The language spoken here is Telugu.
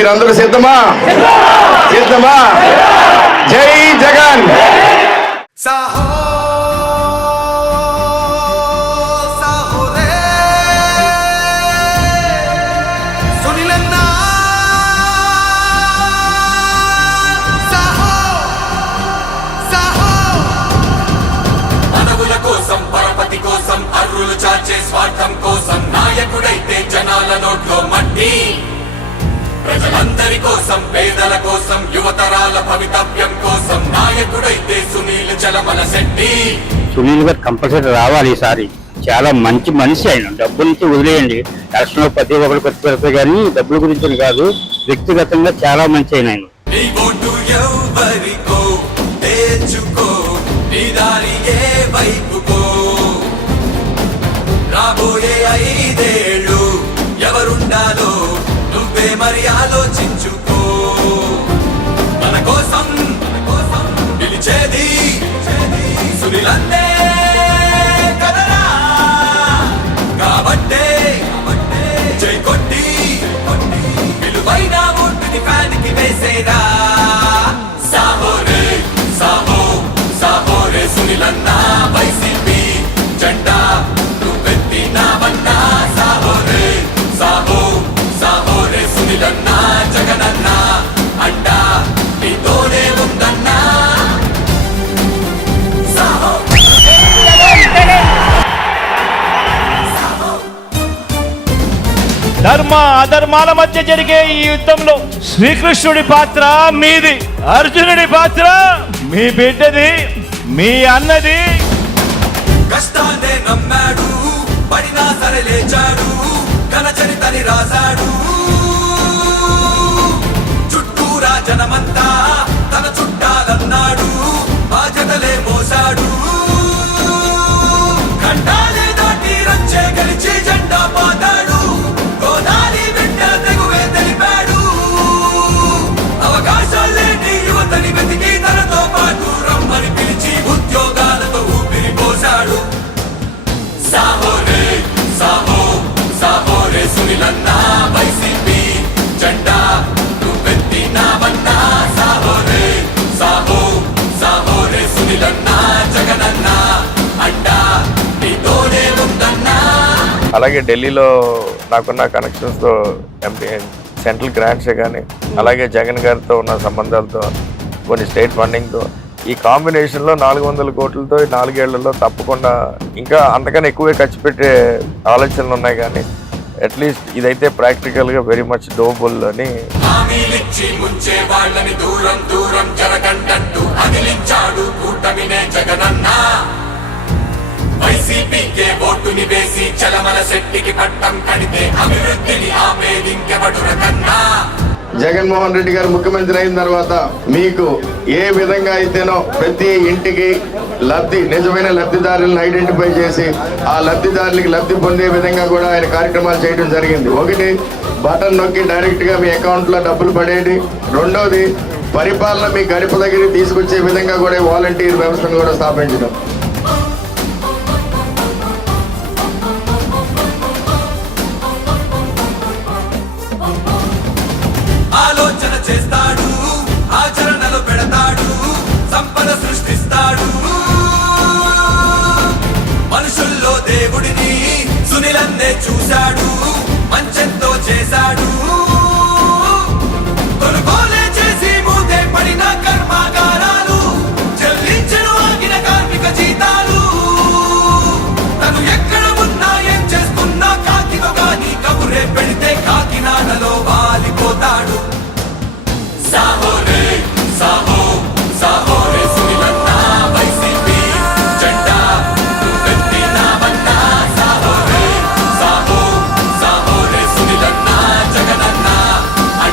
మీరందరూ సిద్ధమా? సిద్ధమా? జై జగన్. సాహో సాహో రే సునిలన్న సాహో సాహో మనవుల కోసం పరపతి కోసం అర్రులు చాచే స్వార్థం కోసం నాయకుడైతే జనాల నోట్లో మట్టి ప్రజలందరి కోసం పేదల కోసం యువతరాల భవితవ్యం కోసం నాయకుడైతే సునీల్ చలమల శెట్టి. సునీల్ గారు కంపల్సరీ రావాలి ఈసారి. చాలా మంచి మనిషి ఆయన. డబ్బు నుంచి వదిలేయండి, ఎలక్షన్ లో ప్రతి ఒక్కరు ఖర్చు పెడతాయి కానీ డబ్బుల గురించి కాదు, వ్యక్తిగతంగా చాలా మంచి ఆయన. నీ ఓటు ఎవరికో తెచ్చుకో, నీ దారి ఏ వైపుకో, రాబోయే 5 ఏళ్ళు ఎవరుండాలో నువ్వే మరి ఆలోచించుకో. మన కోసం పిలిచేది సునీలన్నే కదరా, కాబట్టే జై కొట్టి విలువైన ఓటుని ఫ్యాన్కి వేసేరా. సాహో రే సాహో సాహో రే సునీలన్నా, వైసీపీ జెండా నువ్వెత్తినావన్నా. సాహో రే సాహో సాహో రే సునీలన్నా, జగనన్నా అడ్డా నీతోనే ఉందన్నా. సాహో ధర్మ అధర్మాల మధ్య జరిగే ఈ యుద్ధంలో శ్రీకృష్ణుడి పాత్ర మీది, అర్జునుడి పాత్ర మీ బిడ్డది, మీ అన్నది. కష్టాన్నే నమ్మాడు, పడినా సరే లేచాడు, ఘన చరితని రాశాడు. చుట్టూరా జనమంతా తన చుట్టాలన్నాడు, బాధ్యతలే మోసాడు. ఖండాలే దాటి రచ్చే గెలిచి జెండా పాతాడు, గోదావరి బిడ్డ తెగువే తెలిపాడు. అవకాశాలేని యువతని వెతికి తనతో పాటు రమ్మని పిలిచి ఉద్యోగాలతో ఊపిరి పోశాడు. సాహో రే సాహో సాహో రే సునీలన్నా, వైసీపీ జెండా నువ్వెత్తినావన్నా. సాహో రే సాహో సాహో రే సునీలన్నా, జగనన్నా అడ్డా నీతోనే ఉందన్నా. అలాగే ఢిల్లీలో నాకున్న కనెక్షన్స్తో ఎంపీ సెంట్రల్ గ్రాంట్సే కానీ, అలాగే జగన్ గారితో ఉన్న సంబంధాలతో, కొన్ని స్టేట్ ఫండింగ్తో, ఈ కాంబినేషన్లో 400 కోట్లతో 4 ఏళ్లలో తప్పకుండా ఇంకా అంతకన్నా ఎక్కువే ఖర్చు పెట్టే ఆలోచనలు ఉన్నాయి. కానీ అట్లీస్ట్ ఇదైతే ప్రాక్టికల్గా వెరీ మచ్ డోబుల్ అని. హామీలిచ్చి ముంచే వాళ్ళని దూరం దూరం జరగంటట్టు అదిలించాడు కూటమినే జగనన్నా. వైసీపీకే ఓటుని వేసి చలమల శెట్టికి పట్టం కడితే అభివృద్ధిని ఆపేదింకెవడురకన్నా. జగన్మోహన్ రెడ్డి గారు ముఖ్యమంత్రి అయిన తర్వాత మీకు ఏ విధంగా అయితేనో ప్రతి ఇంటికి నిజమైన లబ్ధిదారులను ఐడెంటిఫై చేసి ఆ లబ్ధిదారులకి లబ్ధి పొందే విధంగా కూడా ఆయన కార్యక్రమాలు చేయడం జరిగింది. ఒకటి, బటన్ నొక్కి డైరెక్ట్గా మీ అకౌంట్లో డబ్బులు పడేది. రెండోది, పరిపాలన మీ గడప దగ్గరికి తీసుకొచ్చే విధంగా కూడా వాలంటీర్ వ్యవస్థను కూడా స్థాపించడం.